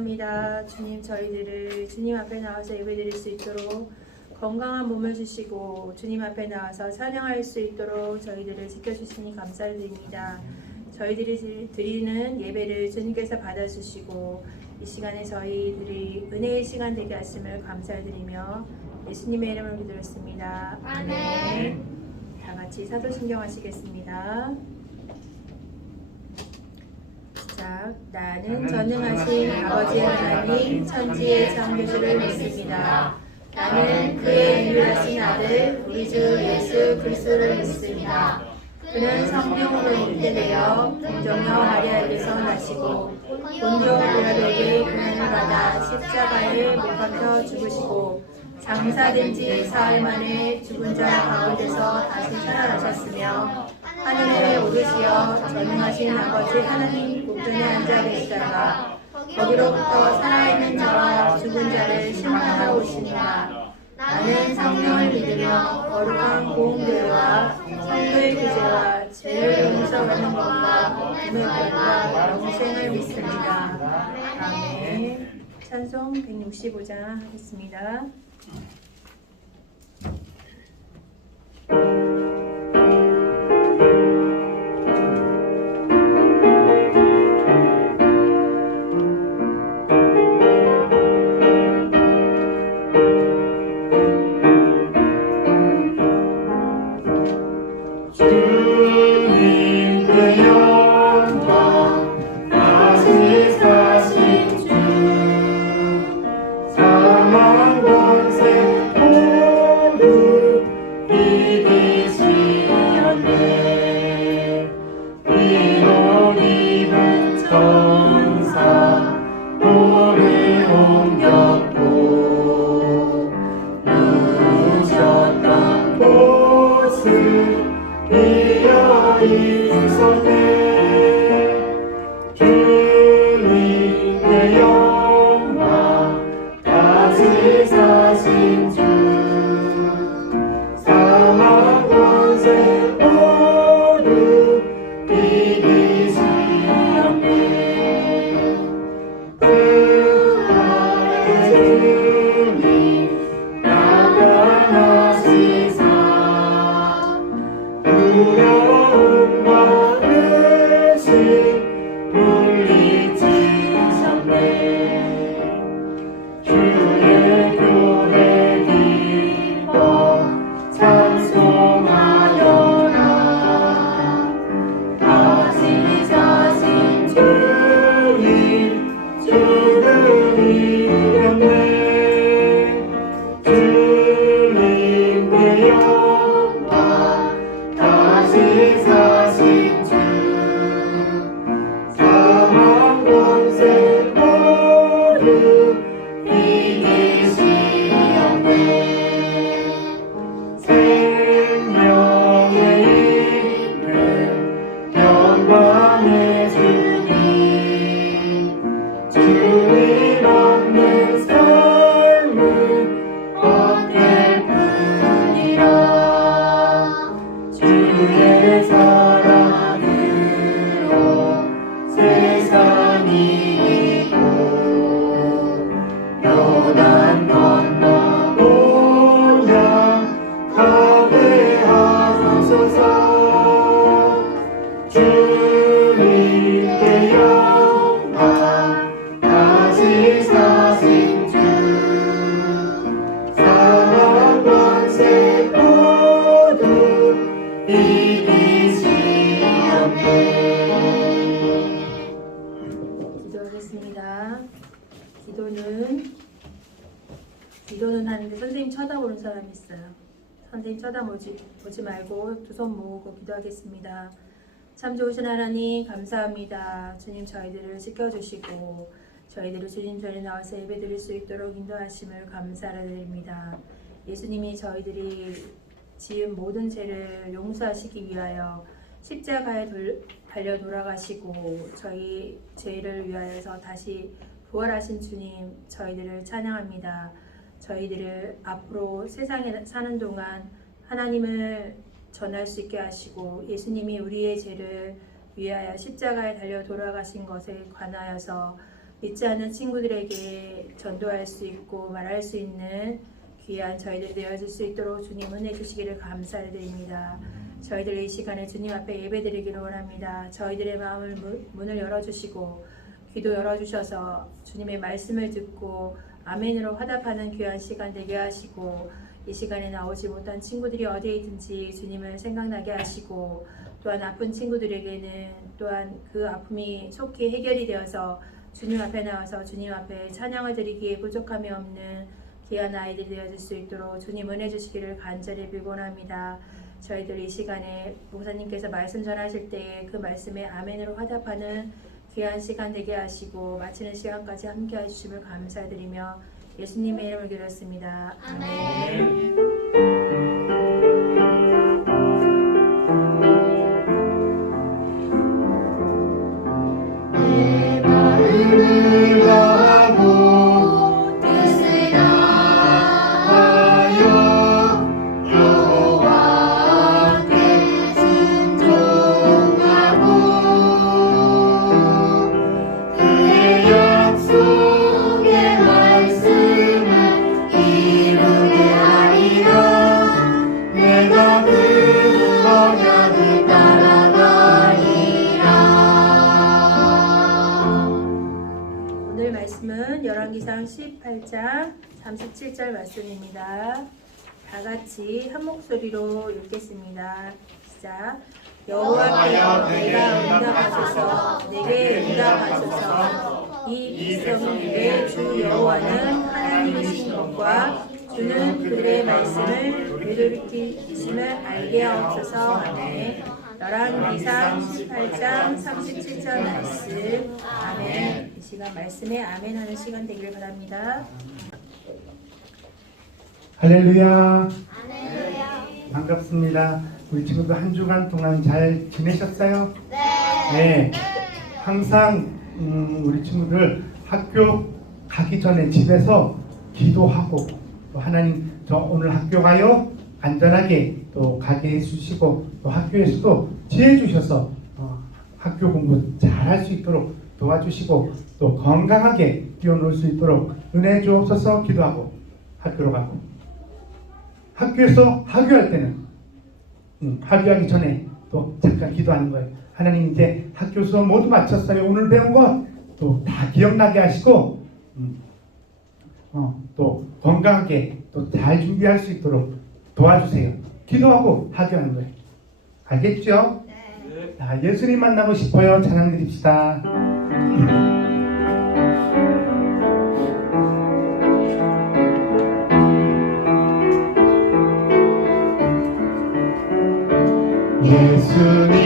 감사합니다. 주님, 저희들을 주님 앞에 나와서 예배드릴 수 있도록 건강한 몸을 주시고 주님 앞에 나와서 찬양할 수 있도록 저희들을 지켜주시니 감사드립니다. 저희들이 드리는 예배를 주님께서 받아주시고 이 시간에 저희들이 은혜의 시간 되게 하심을 감사드리며 예수님의 이름을 기도했습니다. 아멘. 다 같이 사도신경 하시겠습니다. 시작. 나는 전능하신 아버지 하나님 천지의 창조주를 믿습니다. 나는 그의 유일하신 아들 우리 주 예수 그리스도를 믿습니다. 그는 성령으로 잉태되어 동정녀 마리아에게서 나시고 본교 빌라도에게 고난을 받아 십자가에 못 박혀 죽으시고 장사된 지 사흘 만에 죽은 자 가운데서 다시 살아나셨으며 하늘에 오르시어 전능하신 아버지 하나님 우편에 앉아 계시다가 거기로부터 살아있는 자와 죽은 자를 심판하러 오시니라. 나는 성령을 믿으며 거룩한 공교회와 성도의 구제와 죄를 용서하는 것과 몸의 결과 영생을 믿습니다. 아멘. 찬송 165장 하겠습니다. 기도는 하는데 선생님 쳐다보는 사람이 있어요. 선생님 쳐다보지 말고 두 손 모으고 기도하겠습니다. 참 좋으신 하나님 감사합니다. 주님 저희들을 지켜주시고 저희들을 주님 전에 나와서 예배드릴 수 있도록 인도하심을 감사드립니다. 예수님이 저희들이 지은 모든 죄를 용서하시기 위하여 십자가에 달려 돌아가시고 저희 죄를 위하여서 다시 부활하신 주님 저희들을 찬양합니다. 저희들을 앞으로 세상에 사는 동안 하나님을 전할 수 있게 하시고 예수님이 우리의 죄를 위하여 십자가에 달려 돌아가신 것에 관하여서 믿지 않는 친구들에게 전도할 수 있고 말할 수 있는 귀한 저희들이 되어질 수 있도록 주님 은혜 주시기를 감사드립니다. 저희들 이 시간에 주님 앞에 예배드리기를 원합니다. 저희들의 마음을 문을 열어주시고 귀도 열어주셔서 주님의 말씀을 듣고 아멘으로 화답하는 귀한 시간 되게 하시고, 이 시간에 나오지 못한 친구들이 어디에 있든지 주님을 생각나게 하시고, 또한 아픈 친구들에게는 또한 그 아픔이 속히 해결이 되어서 주님 앞에 나와서 주님 앞에 찬양을 드리기에 부족함이 없는 귀한 아이들이 되어질 수 있도록 주님 은혜 주시기를 간절히 빌곤합니다. 저희들 이 시간에 목사님께서 말씀 전하실 때에 그 말씀에 아멘으로 화답하는 귀한 시간 되게 하시고 마치는 시간까지 함께 해주심을 감사드리며 예수님의 이름을 기도했습니다. 아멘. 내 마음을 다하고 뜻을 다하여 여호와께 순종하고 그의 약속의 말씀을 이루게 하리라. 내가 그 언약을 따라가리라. 오늘 말씀은 열왕기상 18장 37절 말씀입니다. 다 같이 한 목소리로 읽겠습니다. 시작. 여호와께여 내가 응답하소서, 내게 응답하소서. 이 백성에게 주 여호와는 하나님이신 것과 주는 그들의 말씀을 되돌이키심을 알게 하옵소서. 아멘. 열왕기상 18장 37절 말씀. 아멘. 이 시간 말씀에 아멘하는 시간 되기를 바랍니다. 할렐루야. 반갑습니다. 우리 친구들 한 주간 동안 잘 지내셨어요? 네. 항상 우리 친구들 학교 가기 전에 집에서 기도하고 또 하나님 저 오늘 학교 가요 안전하게 또 가게 해주시고 또 학교에서도 지혜 주셔서 학교 공부 잘할 수 있도록 도와주시고 또 건강하게 뛰어놀 수 있도록 은혜 주옵소서 기도하고 학교로 가고, 학교에서 하교할 때는 하교하기 전에 또 잠깐 기도하는 거예요. 하나님 이제 학교 수업 모두 마쳤어요. 오늘 배운 것 또 다 기억나게 하시고 또 건강하게 또 잘 준비할 수 있도록 도와주세요. 기도하고 하교하는 거예요. 알겠죠? 네. 자, 예수님 만나고 싶어요. 찬양 드립시다.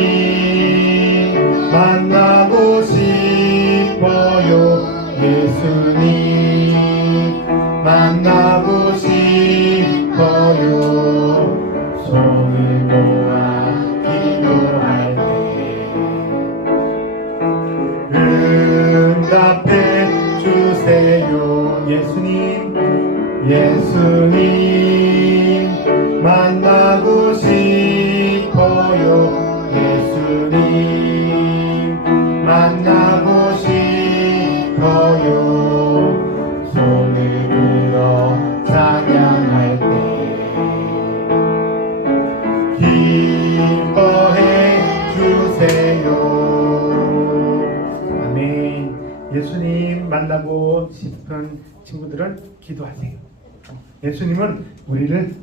예수님 만나고 싶어요. 예수님 만나고 싶어요. 손을 모아 기도할 때 응답해 주세요. 예수님 만나고 싶어요. 예수님 만나고 싶어요. 손을 들어 찬양할 때 기뻐해 주세요. 아멘. 예수님 만나고 싶은 친구들은 기도하세요. 예수님은 우리를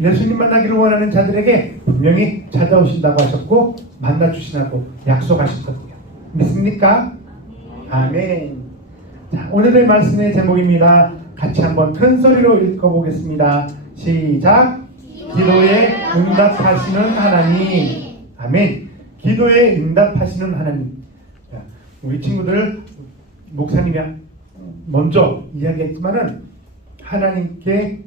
예수님 만나기를 원하는 자들에게 분명히 찾아오신다고 하셨고 만나 주시라고 약속하셨거든요. 믿습니까? 아멘. 자, 오늘의 말씀의 제목입니다. 같이 한번 큰 소리로 읽어보겠습니다. 시작. 기도에 응답하시는 하나님. 아멘. 기도에 응답하시는 하나님. 자, 우리 친구들 목사님이 먼저 이야기했지만은 하나님께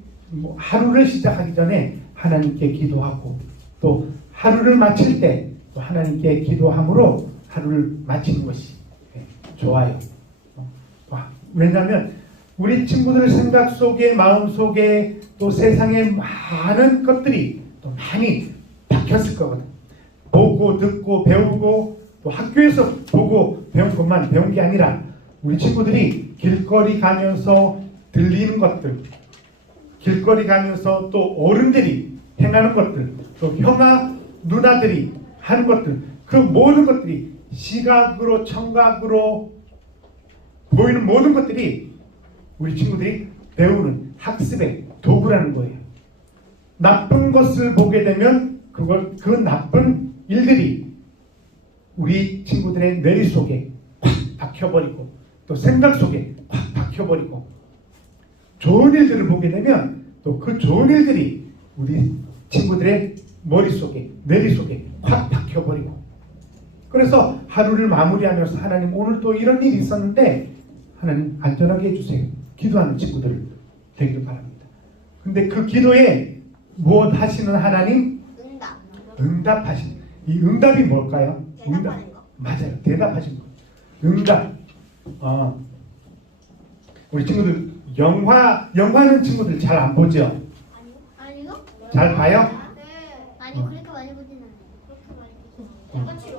하루를 시작하기 전에 하나님께 기도하고 또 하루를 마칠 때 또 하나님께 기도함으로 하루를 마치는 것이 좋아요. 왜냐하면 우리 친구들 생각 속에 마음 속에 또 세상에 많은 것들이 또 많이 박혔을 거거든. 보고 듣고 배우고 또 학교에서 보고 배운 것만 배운 게 아니라 우리 친구들이 길거리 가면서 들리는 것들, 길거리 가면서 또 어른들이 행하는 것들, 또 형아 누나들이 하는 것들, 그 모든 것들이 시각으로 청각으로 보이는 모든 것들이 우리 친구들이 배우는 학습의 도구라는 거예요. 나쁜 것을 보게 되면 그 나쁜 일들이 우리 친구들의 뇌리 속에 확 박혀버리고 또 생각 속에 확 박혀버리고, 좋은 일들을 보게 되면 또 그 좋은 일들이 우리 친구들의 머릿속에 뇌리 속에 확 박혀버리고, 그래서 하루를 마무리하면서 하나님 오늘 또 이런 일이 있었는데 하나님 안전하게 해주세요, 기도하는 친구들 되기를 바랍니다. 근데 그 기도에 무엇 하시는 하나님? 응답하시는. 이 응답이 뭘까요? 대답하는 거. 맞아요. 대답하신 거. 응답. 우리 친구들 영화는 친구들 잘 안 보죠? 아니요? 잘 봐요? 네. 아니 그렇게 많이 보진 않아요. 그렇게 많이 보진 않아요. 같이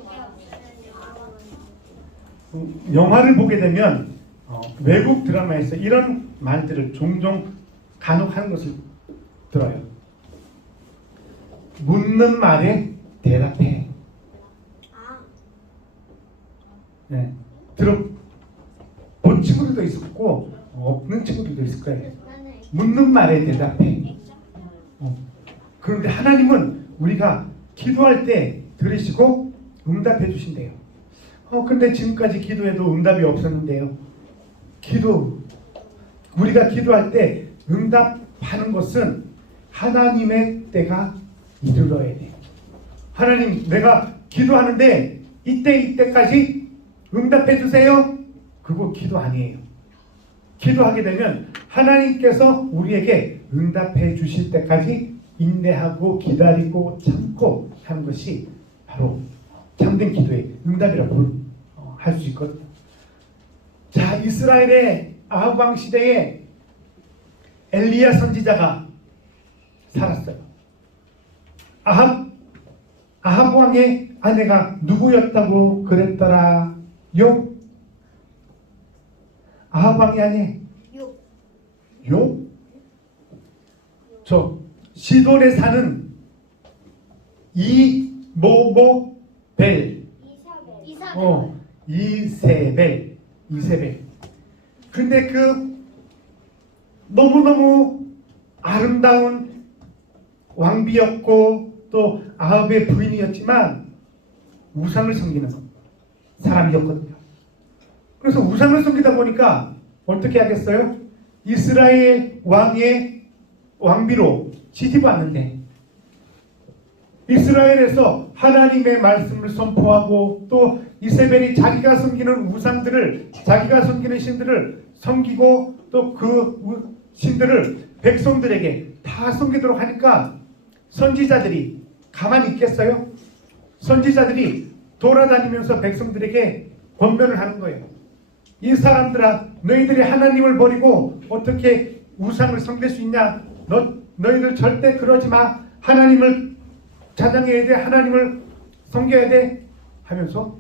볼게요. 영화를 보게 되면 외국 드라마에서 이런 말들을 종종 간혹 하는 것을 들어요. 묻는 말에 대답해. 네. 본 친구들도 있었고 없는 친구들도 있을 거예요. 묻는 말에 대답해. 그런데 하나님은 우리가 기도할 때 들으시고 응답해 주신대요. 근데 지금까지 기도해도 응답이 없었는데요. 우리가 기도할 때 응답하는 것은 하나님의 때가 이르러야 돼요. 하나님, 내가 기도하는데 이때까지 응답해 주세요. 그거 기도 아니에요. 기도하게 되면 하나님께서 우리에게 응답해 주실 때까지 인내하고 기다리고 참고 하는 것이 바로 참된 기도의 응답이라고 할 수 있거든요. 자, 이스라엘의 아합 왕 시대에 엘리야 선지자가 살았어요. 아합 왕의 아내가 누구였다고 그랬더라요? 아합 왕의 아내 요? 저 시돈에 사는 이세벨. 근데 그 너무너무 아름다운 왕비였고 또 아합의 부인이었지만 우상을 섬기는 사람이었거든요. 그래서 우상을 섬기다 보니까 어떻게 하겠어요? 이스라엘 왕의 왕비로 시집 왔는데 이스라엘에서 하나님의 말씀을 선포하고 또 이세벨이 자기가 섬기는 우상들을, 자기가 섬기는 신들을 섬기고 또 그 신들을 백성들에게 다 섬기도록 하니까 선지자들이 가만히 있겠어요? 선지자들이 돌아다니면서 백성들에게 권면을 하는 거예요. 이 사람들아, 너희들이 하나님을 버리고 어떻게 우상을 섬길 수 있냐? 너희들 절대 그러지 마. 하나님을 찬양해야 돼. 하나님을 섬겨야 돼. 하면서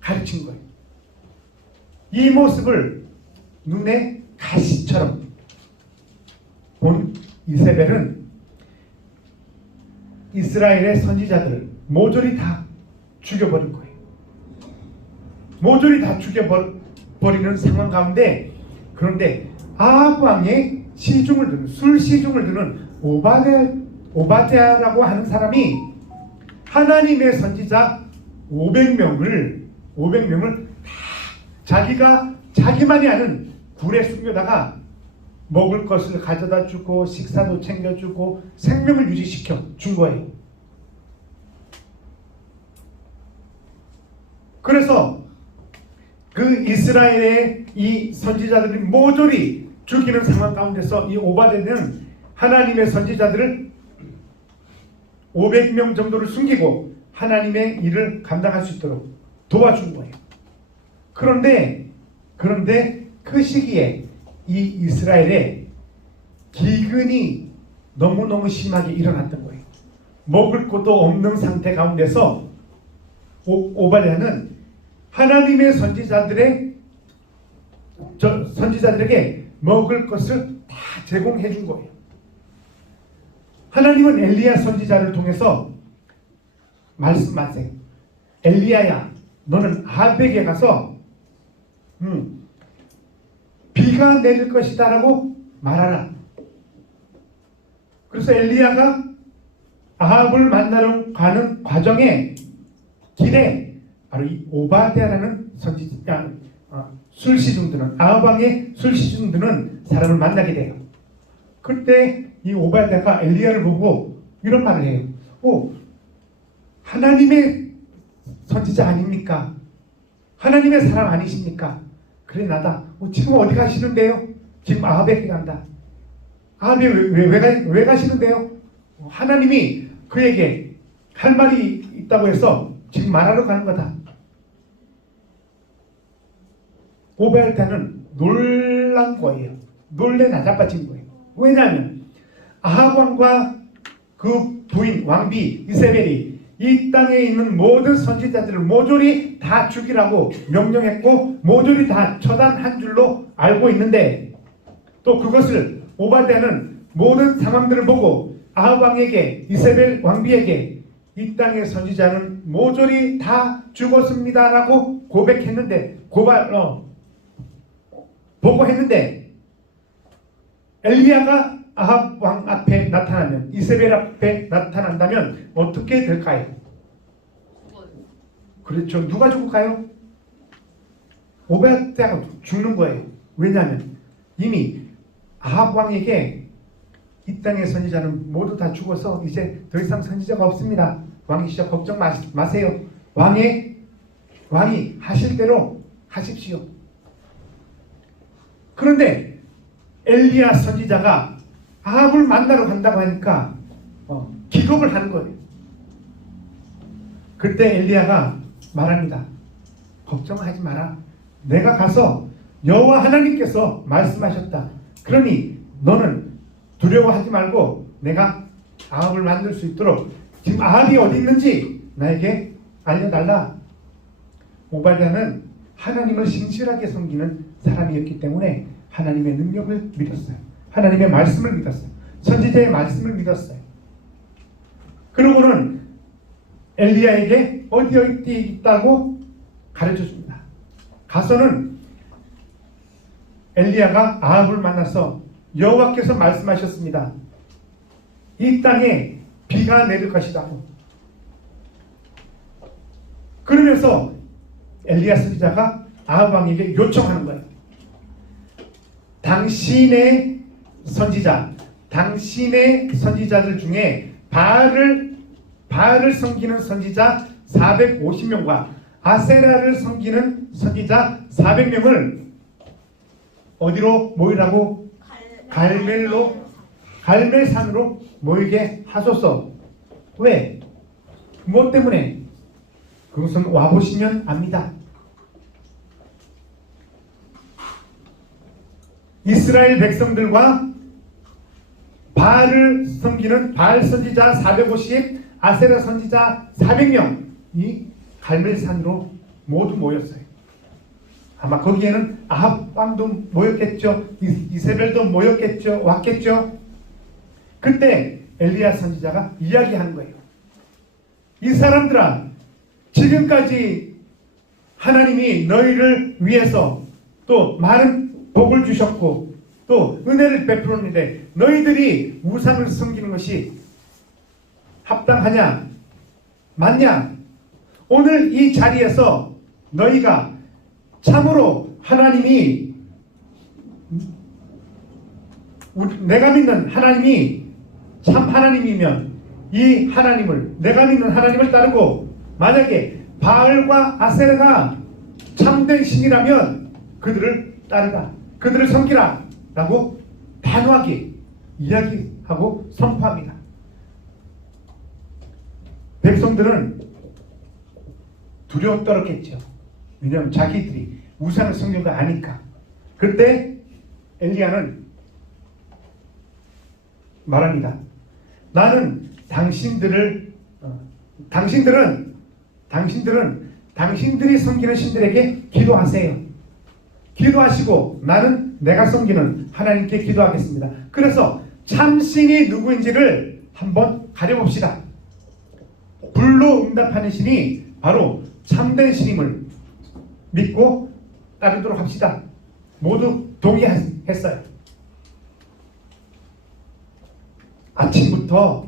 가르친 거예요. 이 모습을 눈에 가시처럼 본 이세벨은 이스라엘의 선지자들을 모조리 다 죽여버린 거예요. 모조리 다 죽여버리는 상황 가운데, 그런데 아합 왕의 시중을 드는, 술 시중을 드는 오바댜라고 하는 사람이 하나님의 선지자 500명을 다 자기만이 아는 굴에 숨겨다가 먹을 것을 가져다 주고 식사도 챙겨주고 생명을 유지시켜 준 거예요. 그래서 그 이스라엘의 이 선지자들이 모조리 죽이는 상황 가운데서 이 오바댜는 하나님의 선지자들을 500명 정도를 숨기고 하나님의 일을 감당할 수 있도록 도와준 거예요. 그런데 그 시기에 이 이스라엘에 기근이 너무너무 심하게 일어났던 거예요. 먹을 것도 없는 상태 가운데서 오바댜는 하나님의 선지자들의 저 선지자들에게 먹을 것을 다 제공해 준 거예요. 하나님은 엘리야 선지자를 통해서 말씀하세요. 엘리야야, 너는 아합에게 가서 비가 내릴 것이다라고 말하라. 그래서 엘리야가 아합을 만나러 가는 과정에 길에 바로 이 오바댜라는 선지자, 술시중 아합 왕의 술시중 드는 사람을 만나게 돼요. 그때 이 오바댜가 엘리야를 보고 이런 말을 해요. 하나님의 선지자 아닙니까? 하나님의 사람 아니십니까? 그래, 나다. 지금 어디 가시는데요? 지금 아합에게 간다. 아합이 왜 가시는데요? 하나님이 그에게 할 말이 있다고 해서 지금 말하러 가는 거다. 오바댜는 놀란 거예요. 놀래 나자빠진 거예요. 왜냐하면 아합 왕과 그 부인 왕비 이세벨이 이 땅에 있는 모든 선지자들을 모조리 다 죽이라고 명령했고 모조리 다 처단한 줄로 알고 있는데, 또 그것을 오바댜는 모든 상황들을 보고 아합 왕에게, 이세벨 왕비에게 이 땅의 선지자는 모조리 다 죽었습니다라고 고백했는데, 보고했는데, 엘리야가 아합 왕 앞에 나타나면, 이세벨 앞에 나타난다면 어떻게 될까요? 그렇죠. 누가 죽을까요? 오바댜가 죽는 거예요. 왜냐하면 이미 아합 왕에게 이 땅의 선지자는 모두 다 죽어서 이제 더 이상 선지자가 없습니다. 왕이시여 걱정 마세요. 왕이 하실 대로 하십시오. 그런데 엘리야 선지자가 아합을 만나러 간다고 하니까 기겁을 하는 거예요. 그때 엘리야가 말합니다. 걱정하지 마라. 내가 가서 여호와 하나님께서 말씀하셨다. 그러니 너는 두려워하지 말고 내가 아합을 만들 수 있도록 지금 아합이 어디 있는지 나에게 알려달라. 오바댜는 하나님을 신실하게 섬기는 사람이었기 때문에 하나님의 능력을 믿었어요. 하나님의 말씀을 믿었어요. 선지자의 말씀을 믿었어요. 그러고는 엘리야에게 어디 있다고 가르쳐줍니다. 가서는 엘리야가 아합을 만나서 여호와께서 말씀하셨습니다. 이 땅에 비가 내릴 것이다. 그러면서 엘리야 선지자가 아합 왕에게 요청하는 거예요. 당신의 선지자들 중에 바알을 섬기는 선지자 450명과 아세라를 섬기는 선지자 400명을 어디로 모이라고? 갈멜산으로 모이게 하소서. 왜? 무엇 때문에? 그것은 와보시면 압니다. 이스라엘 백성들과 바알을 섬기는 바알 선지자 450, 아세라 선지자 400명이 갈멜산으로 모두 모였어요. 아마 거기에는 아합 왕도 모였겠죠. 이세벨도 왔겠죠. 그때 엘리야 선지자가 이야기하는 거예요. 이 사람들아, 지금까지 하나님이 너희를 위해서 또 많은 복을 주셨고 또 은혜를 베풀었는데 너희들이 우상을 섬기는 것이 합당하냐? 맞냐? 오늘 이 자리에서 너희가 참으로 하나님이, 내가 믿는 하나님이 참 하나님이면 이 하나님을, 내가 믿는 하나님을 따르고 만약에 바알과 아세라가 참된 신이라면 그들을 따르라, 그들을 섬기라 라고 단호하게 이야기하고 선포합니다. 백성들은 두려워 떨었겠죠. 왜냐하면 자기들이 우상을 섬긴 거 아니까. 그때 엘리야는 말합니다. 나는 당신들은 당신들이 섬기는 신들에게 기도하세요. 기도하시고 나는 내가 섬기는 하나님께 기도하겠습니다. 그래서 참신이 누구인지를 한번 가려봅시다. 불로 응답하는 신이 바로 참된 신임을 믿고 따르도록 합시다. 모두 동의했어요. 아침부터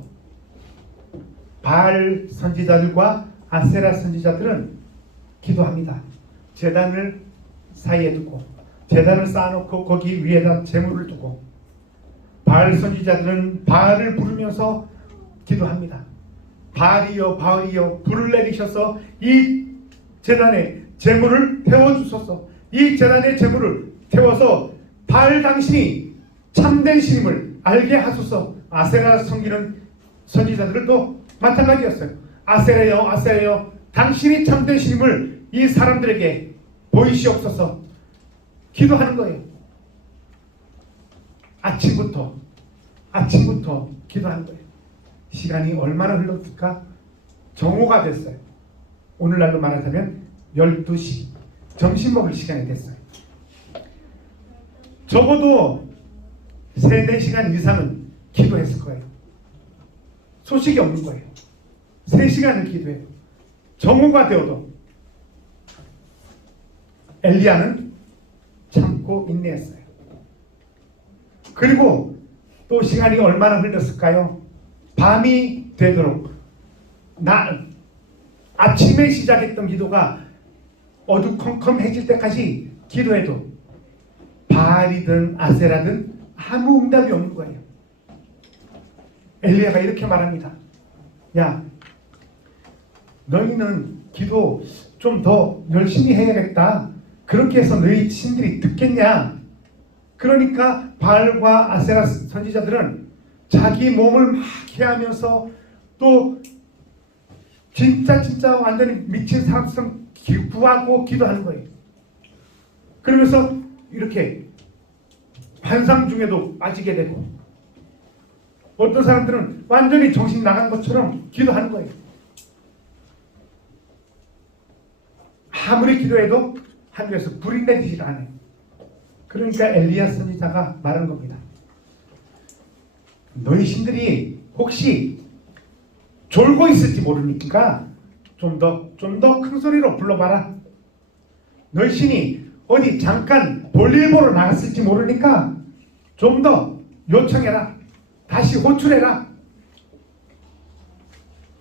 바알 선지자들과 아세라 선지자들은 기도합니다. 제단을 사이에 두고 제단을 쌓아놓고 거기 위에다 제물을 두고 바알 선지자들은 바알을 부르면서 기도합니다. 바알이여 바알이여 불을 내리셔서 이 제단에 제물을 태워주소서. 이 제단의 제물을 태워서 바알 당신이 참된 신임을 알게 하소서. 아세라 섬기는 선지자들도 마찬가지였어요. 아세라여 아세라여 당신이 참된 신임을 이 사람들에게 보이시옵소서. 기도하는 거예요. 아침부터 기도하는 거예요. 시간이 얼마나 흘렀을까? 정오가 됐어요. 오늘날로 말하자면 12시 점심 먹을 시간이 됐어요. 적어도 3-4시간 이상은 기도했을 거예요. 소식이 없는 거예요. 3시간을 기도해요. 정오가 되어도 엘리야는 참고 인내했어요. 그리고 또 시간이 얼마나 흘렀을까요? 밤이 되도록 아침에 시작했던 기도가 어두컴컴해질 때까지 기도해도 바알이든 아세라든 아무 응답이 없는 거예요. 엘리야가 이렇게 말합니다. 야, 너희는 기도 좀 더 열심히 해야겠다. 그렇게 해서 너희 신들이 듣겠냐? 그러니까 바알과 아세라 선지자들은 자기 몸을 막 해하면서 또 진짜 완전히 미친 사람처럼 구하고 기도하는 거예요. 그러면서 이렇게 환상 중에도 빠지게 되고 어떤 사람들은 완전히 정신 나간 것처럼 기도하는 거예요. 아무리 기도해도 하늘에서 불이 내리질 않아요. 그러니까 엘리야 선지자가 말한 겁니다. 너희 신들이 혹시 졸고 있을지 모르니까 좀 더 큰 소리로 불러봐라. 너희 신이 어디 잠깐 볼일 보러 나갔을지 모르니까 좀 더 요청해라. 다시 호출해라.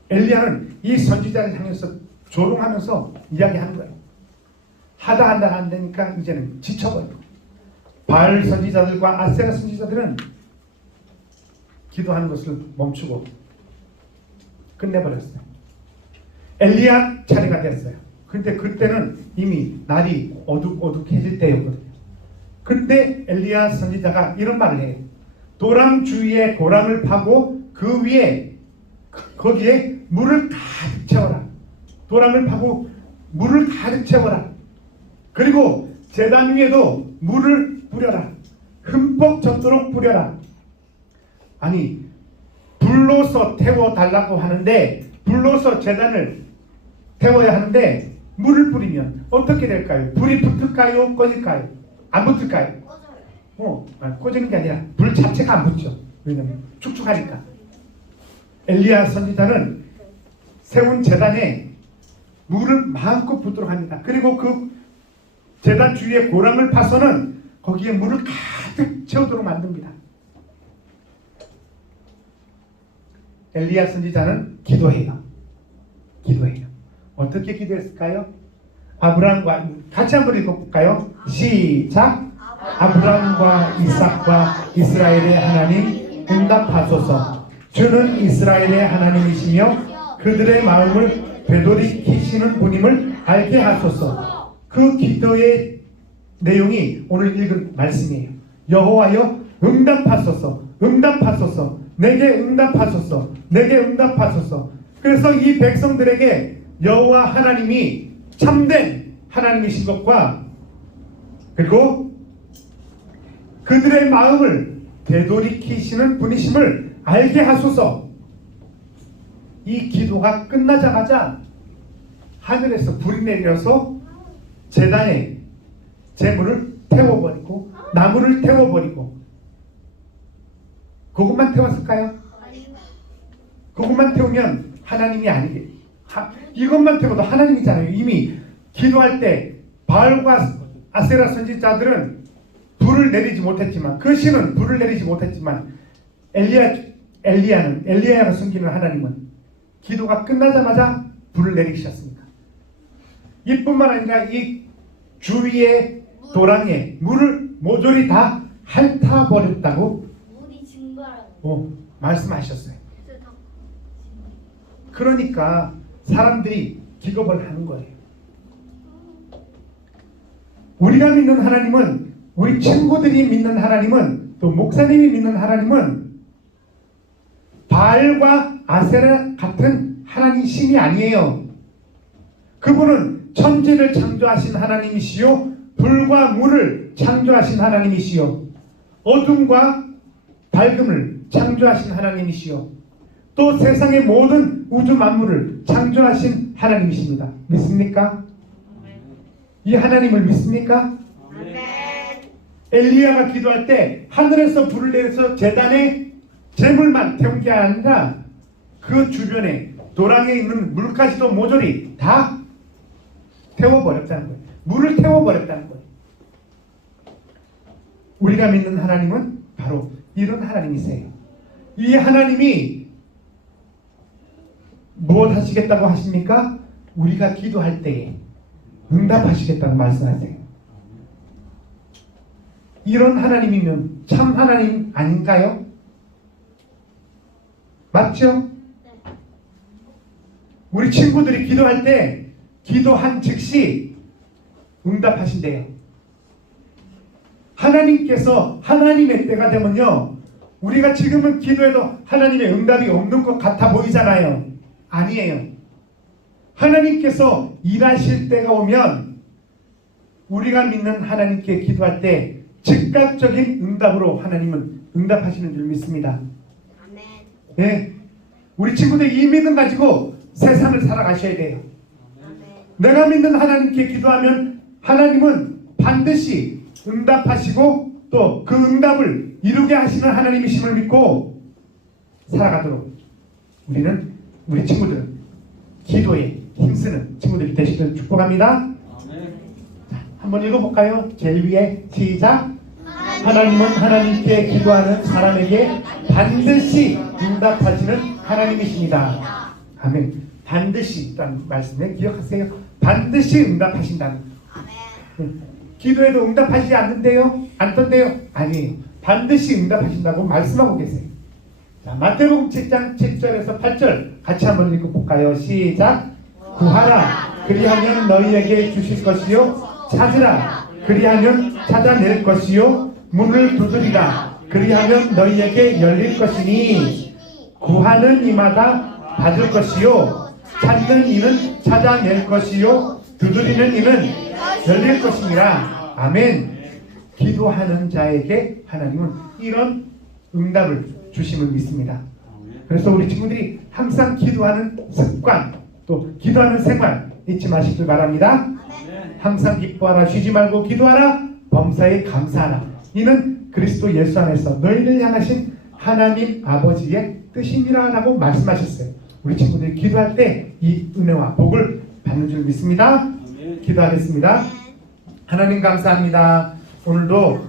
엘리야는 이 선지자를 향해서 조롱하면서 이야기하는 거예요. 하다 안 되니까 이제는 지쳐버리고 바알 선지자들과 아세라 선지자들은 기도하는 것을 멈추고 끝내버렸어요. 엘리야 차례가 됐어요. 근데 그때는 이미 날이 어둑어둑해질 때였거든요. 근데 엘리야 선지자가 이런 말을 해요. 도랑 주위에 고랑을 파고 그 위에 거기에 물을 가득 채워라. 도랑을 파고 물을 가득 채워라. 그리고 제단 위에도 물을 뿌려라. 흠뻑 젖도록 뿌려라. 아니 불로서 태워달라고 하는데 불로서 제단을 태워야 하는데 물을 뿌리면 어떻게 될까요? 불이 붙을까요? 꺼질까요? 안 붙을까요? 꺼지는 게 아니라 불 자체가 안 붙죠. 왜냐면 축축하니까. 엘리야 선지자는 세운 제단에 물을 마음껏 붓도록 합니다. 그리고 그 제단 주위에 고랑을 파서는 거기에 물을 가득 채우도록 만듭니다. 엘리야 선지자는 기도해요. 어떻게 기도했을까요? 아브라함과 같이 한번 읽어볼까요? 시작. 아브라함과 이삭과 이스라엘의 하나님 응답하소서. 주는 이스라엘의 하나님이시며 그들의 마음을 되돌이키시는 분임을 알게 하소서. 그 기도의 내용이 오늘 읽은 말씀이에요. 여호와여 응답하소서. 응답하소서. 내게 응답하소서. 내게 응답하소서. 그래서 이 백성들에게 여호와 하나님이 참된 하나님이신 것과 그리고 그들의 마음을 되돌이키시는 분이심을 알게 하소서. 이 기도가 끝나자마자 하늘에서 불이 내려서 제단에 제물을 태워버리고 나무를 태워버리고 그것만 태웠을까요? 그것만 태우면 하나님이 아니게 이것만 태워도 하나님이잖아요. 이미 기도할 때 바알과 아세라 선지자들은 불을 내리지 못했지만 그 신은 불을 내리지 못했지만 엘리야가 숨기는 하나님은 기도가 끝나자마자 불을 내리셨습니다. 이뿐만 아니라 이 주위의 도랑에 물을 모조리 다 핥아버렸다고 물이 증발하는. 말씀하셨어요. 그러니까 사람들이 기겁을 하는 거예요. 우리가 믿는 하나님은, 우리 친구들이 믿는 하나님은, 또 목사님이 믿는 하나님은 바알과 아세라 같은 하나님 신이 아니에요. 그분은 천지를 창조하신 하나님이시요 불과 물을 창조하신 하나님이시요 어둠과 밝음을 창조하신 하나님이시요 또 세상의 모든 우주 만물을 창조하신 하나님이십니다. 믿습니까? 이 하나님을 믿습니까? 엘리야가 기도할 때 하늘에서 불을 내려서 제단에 재물만 태운 게 아니라 그 주변에 도랑에 있는 물까지도 모조리 다 태워버렸다는 거예요. 물을 태워버렸다는 거예요. 우리가 믿는 하나님은 바로 이런 하나님이세요. 이 하나님이 무엇 하시겠다고 하십니까? 우리가 기도할 때에 응답하시겠다고 말씀하세요. 이런 하나님이면 참 하나님 아닌가요? 맞죠? 우리 친구들이 기도할 때 기도한 즉시 응답하신대요. 하나님께서 하나님의 때가 되면요, 우리가 지금은 기도해도 하나님의 응답이 없는 것 같아 보이잖아요. 아니에요. 하나님께서 일하실 때가 오면 우리가 믿는 하나님께 기도할 때 즉각적인 응답으로 하나님은 응답하시는 줄 믿습니다. 네, 우리 친구들 이 믿음 가지고 세상을 살아가셔야 돼요. 내가 믿는 하나님께 기도하면 하나님은 반드시 응답하시고 또 그 응답을 이루게 하시는 하나님이심을 믿고 살아가도록 우리 친구들은 기도에 힘쓰는 친구들이 되시길 축복합니다. 자, 한번 읽어볼까요? 제일 위에 시작. 하나님은 하나님께 기도하는 사람에게 반드시 응답하시는 하나님이십니다. 아멘. 반드시 라는 말씀에 기억하세요. 반드시 응답하신다는. 기도해도 응답하시지 않는데요? 않던데요? 아니에요. 반드시 응답하신다고 말씀하고 계세요. 자, 마태복음 7장 7절에서 8절 같이 한번 읽어볼까요? 시작. 구하라 그리하면 너희에게 주실 것이요 찾으라 그리하면 찾아낼 것이요 문을 두드리라 그리하면 너희에게 열릴 것이니 구하는 이마다 받을 것이요 찾는 이는 찾아낼 것이요 두드리는 이는 열릴 것이니라. 아멘. 기도하는 자에게 하나님은 이런 응답을 주심을 믿습니다. 그래서 우리 친구들이 항상 기도하는 습관 또 기도하는 생활 잊지 마시길 바랍니다. 항상 기뻐하라 쉬지 말고 기도하라 범사에 감사하라. 이는 그리스도 예수 안에서 너희를 향하신 하나님 아버지의 뜻이니라 라고 말씀하셨어요. 우리 친구들이 기도할 때 이 은혜와 복을 받는 줄 믿습니다. 기도하겠습니다. 하나님 감사합니다. 오늘도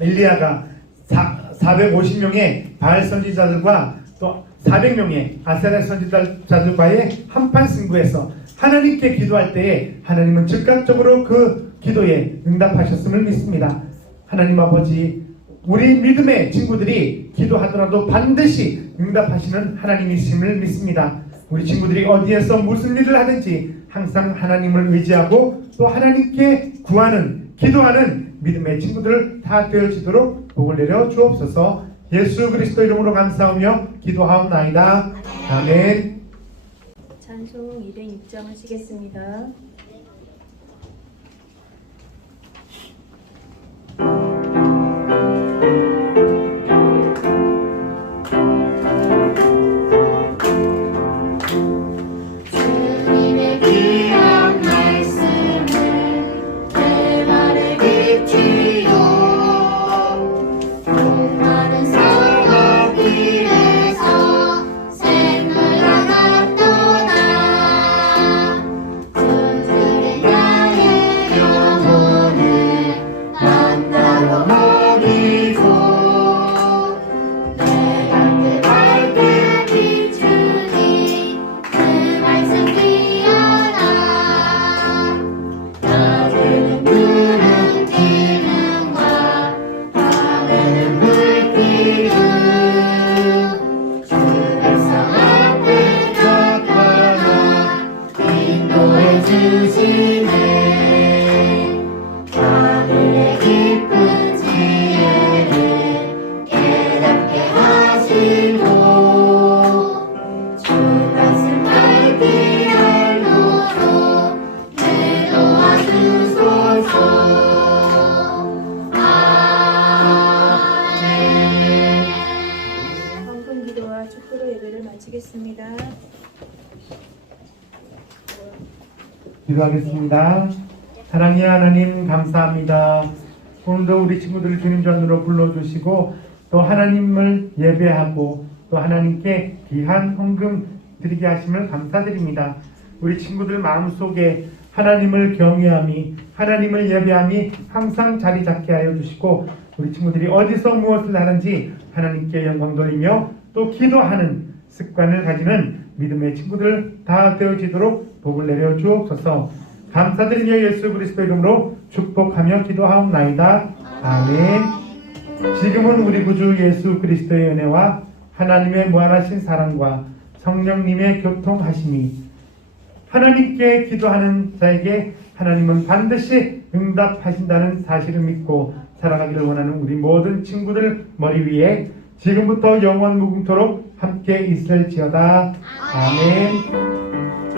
엘리야가 450명의 바알 선지자들과 또 400명의 아세라 선지자들과의 한판 승부에서 하나님께 기도할 때에 하나님은 즉각적으로 그 기도에 응답하셨음을 믿습니다. 하나님 아버지, 우리 믿음의 친구들이 기도하더라도 반드시 응답하시는 하나님이심을 믿습니다. 우리 친구들이 어디에서 무슨 일을 하든지 항상 하나님을 의지하고 또 하나님께 구하는 기도하는 믿음의 친구들 다 되어지도록 복을 내려 주옵소서. 예수 그리스도 이름으로 감사하며 기도하옵나이다. 아멘. 찬송 206장 하시겠습니다. 주님의 귀한 말씀을 내 말에 비추 기도하겠습니다. 사랑의 하나님 감사합니다. 오늘도 우리 친구들을 주님 전으로 불러주시고 또 하나님을 예배하고 또 하나님께 귀한 헌금 드리게 하심을 감사드립니다. 우리 친구들 마음속에 하나님을 경외함이 하나님을 예배함이 항상 자리 잡게 하여 주시고 우리 친구들이 어디서 무엇을 하는지 하나님께 영광 돌리며 또 기도하는 습관을 가지는 믿음의 친구들 다 되어지도록 복을 내려 주옵소서. 감사드리며 예수 그리스도 이름으로 축복하며 기도하옵나이다. 아멘. 지금은 우리 구주 예수 그리스도의 은혜와 하나님의 무한하신 사랑과 성령님의 교통하심이 하나님께 기도하는 자에게 하나님은 반드시 응답하신다는 사실을 믿고 살아가기를 원하는 우리 모든 친구들 머리 위에 지금부터 영원 무궁토록 함께 있을지어다. 아멘.